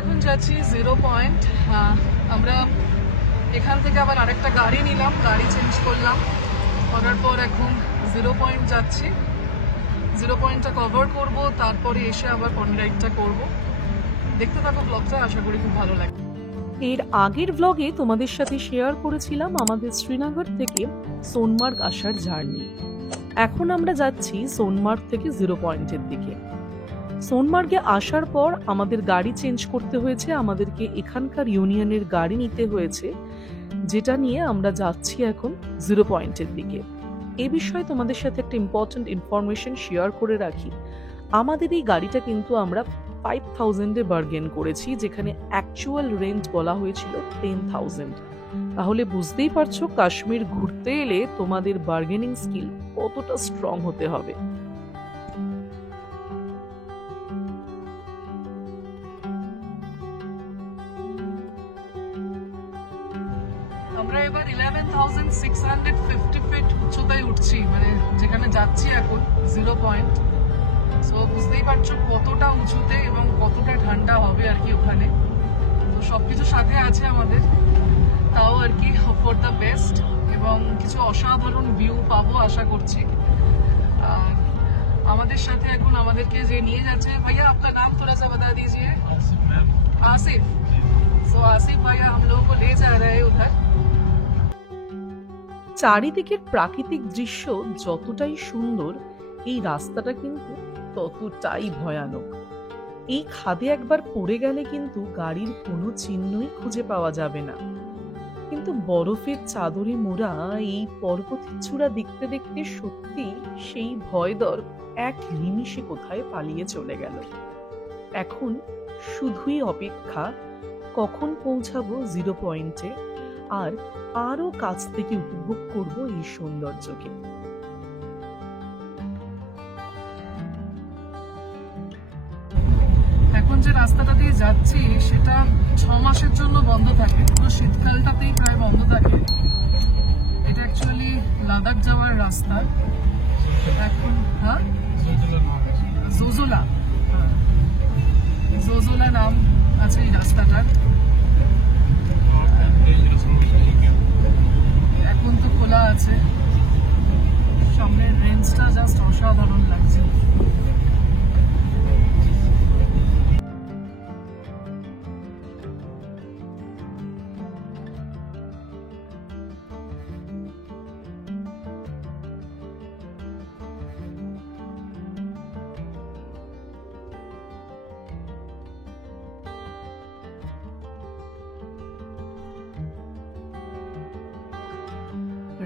এখন যাচ্ছি 0 পয়েন্ট। আমরা এখান থেকে আবার আরেকটা গাড়ি নিলাম, গাড়ি চেঞ্জ করলাম, করার পর এখন 0 পয়েন্ট যাচ্ছি। 0 পয়েন্টটা কভার করব, তারপরে এসে আবার পনি রাইডটা করবো। দেখতে থাকো ব্লগটা, আশা করি খুব ভালো লাগবে। এর আগের ব্লগে তোমাদের সাথে শেয়ার করেছিলাম আমাদের শ্রীনগর থেকে সোনমার্গ আসার জার্নি। এখন আমরা যাচ্ছি সোনমার্গ থেকে 0 পয়েন্টের দিকে। সোনমার্গে আসার পর আমাদের গাড়ি চেঞ্জ করতে হয়েছে, আমাদেরকে এখানকার ইউনিয়নের গাড়ি নিতে হয়েছে, যেটা নিয়ে আমরা যাচ্ছি এখন 0 পয়েন্টের দিকে। এ বিষয়ে তোমাদের সাথে একটা ইম্পর্টেন্ট ইনফরমেশন শেয়ার করে রাখি। আমাদের এই গাড়িটা কিন্তু আমরা 5000-এ বার্গেন করেছি, যেখানে অ্যাকচুয়াল রেন্ট বলা হয়েছিল 10,000। তাহলে বুঝতেই পারছো কাশ্মীর ঘুরতে এলে তোমাদের বার্গেনিং স্কিল কতটা স্ট্রং হতে হবে। আমরা এবার 11,650 ফিট উচ্চতায় উঠছি, মানে যেখানে যাচ্ছি এখন 0 পয়েন্ট। সো বুঝতেই পারছো কতটা উঁচুতে এবং কতটা ঠান্ডা হবে আর কি ওখানে। তো সবকিছু সাথে আছে আমাদের, তাও আর কি ফর দ্য বেস্ট, এবং কিছু অসাধারণ ভিউ পাবো আশা করছি। আর আমাদের সাথে এখন আমাদেরকে যে নিয়ে যাচ্ছে, ভাইয়া আপনার নাম थोड़ा सा बता दीजिए। आसिफ। सो आसिफ भैया हम लोगों को ले जा रहे हैं उधर। চারিদিকের প্রাকৃতিক দৃশ্য যতটাই সুন্দর, এই রাস্তাটা কিন্তু ততটাই ভয়ানক। এই খাদে একবার পড়ে গেলে কিন্তু গাড়ির কোনো চিহ্নই খুঁজে পাওয়া যাবে না। কিন্তু বরফের চাদরে মোড়া এই পর্বতের চূড়া দেখতে দেখতে সত্যি সেই ভয়দর এক নিমিষে কোথায় পালিয়ে চলে গেল। এখন শুধুই অপেক্ষা, কখন পৌঁছাবো 0 পয়েন্টে আর আরো কাছ থেকে উপভোগ করব এই সৌন্দর্যকে। এখন যে রাস্তাটা দিয়ে যাচ্ছি সেটা 6 মাসের জন্য বন্ধ থাকে, পুরো শীতকালটাতেই প্রায় বন্ধ থাকে। এটা অ্যাকচুয়ালি লাদাখ যাওয়ার রাস্তা। এখন জোজোলা, জোজোলা নাম আছে এই রাস্তাটার। এখন তো খোলা আছে, সামনের রেঞ্জটা জাস্ট অসাধারণ লাগছে।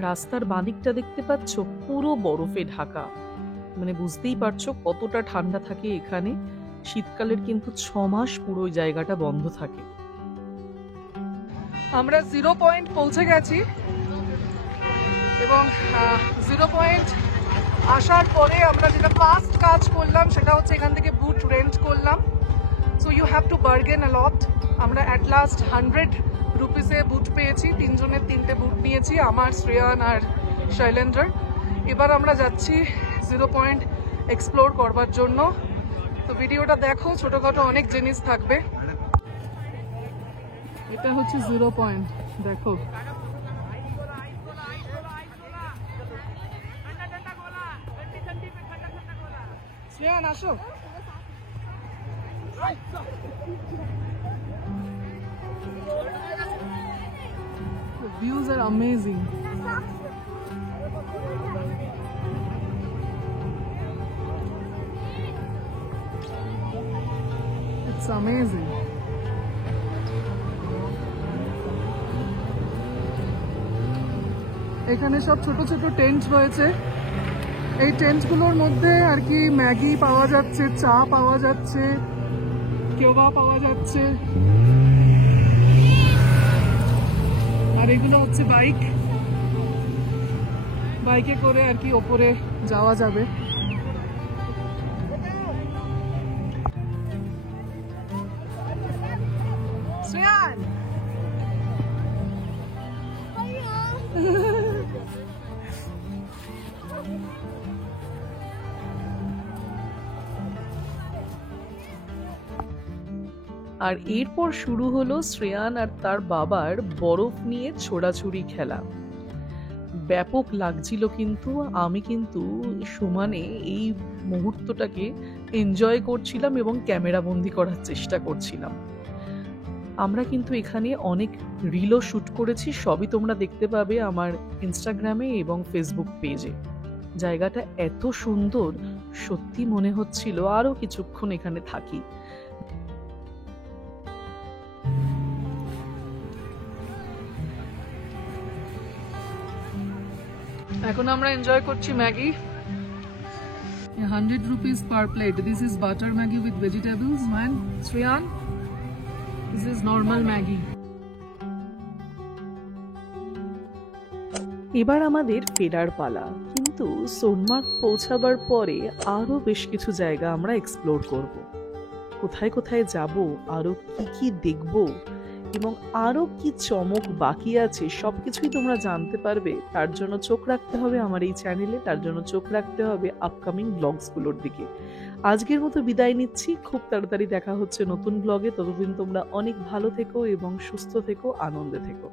রাস্তার বাঁদিকটা দেখতে পাচ্ছ পুরো বরফে ঢাকা, মানে বুঝতেই পারছো কতটা ঠান্ডা থাকে এখানে। শীতকালের কিন্তু 6 মাস পুরো জায়গাটা বন্ধ থাকে। আমরা 0 পয়েন্ট পৌঁছে গেছি এবং 0 পয়েন্ট আসার পরে আমরা যেটা ফার্স্ট কাজ করলাম সেটা হচ্ছে এখান থেকে বুট রেন্ট করলাম। So you have to bargain a lot. আমরা অ্যাট লাস্ট 100 রুপিসে বুট পেয়েছি, 3 জনের 3টে বুট নিয়েছি, আমার, শ্রেয়ান আর শৈলেন্দ্র। এবার আমরা যাচ্ছি 0 পয়েন্ট এক্সপ্লোর করবার জন্য। তো ভিডিওটা দেখো, ছোটখাটো অনেক জিনিস থাকবে। এটা হচ্ছে 0 পয়েন্ট, দেখো। শ্রেয়ান আসো। The views are amazing. It's amazing. এখানে সব ছোট ছোট টেন্ট রয়েছে। এই টেন্টগুলোর মধ্যে আর কি ম্যাগি পাওয়া যাচ্ছে, চা পাওয়া যাচ্ছে, কেওবা পাওয়া যাচ্ছে। আর এগুলো হচ্ছে বাইক, বাইকে করে আর কি ওপরে যাওয়া যাবে। শ্রেয়ান আর এরপর শুরু হলো শ্রেয়ান আর তার বাবার বরফ নিয়ে ছোড়াছুড়ি খেলা। ব্যাপক লাগছিল, কিন্তু আমি কিন্তু সমানে এই মুহূর্তটাকে এনজয় করছিলাম এবং ক্যামেরা বন্দি করার চেষ্টা করছিলাম। আমরা কিন্তু এখানে অনেক রিলও শ্যুট করেছি, সবই তোমরা দেখতে পাবে আমার ইনস্টাগ্রামে এবং ফেসবুক পেজে। জায়গাটা এত সুন্দর, সত্যি মনে হচ্ছিল আরো কিছুক্ষণ এখানে থাকি। এখন আমরা এনজয় করছি Maggi. 100 rupees per plate. This is butter Maggi with vegetables, man. Shreyan, this is normal Maggi. এবার আমাদের ফেরার পালা, কিন্তু সোনমার্গ পৌঁছাবার পরে আরো বেশ কিছু জায়গা আমরা এক্সপ্লোর করব। কোথায় কোথায় যাব, আরো কি কি দেখব এবং আরো কি চমক বাকি আছে সবকিছুই তোমরা জানতে পারবে। তার জন্য চোখ রাখতে হবে আমার এই চ্যানেলে, তার জন্য চোখ রাখতে হবে আপকামিং ব্লগসগুলোর দিকে। আজকের মতো বিদায় নিচ্ছি, খুব তাড়াতাড়ি দেখা হচ্ছে নতুন ব্লগে। ততদিন তোমরা অনেক ভালো থেকো এবং সুস্থ থেকো, আনন্দে থেকো।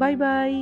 Bye bye.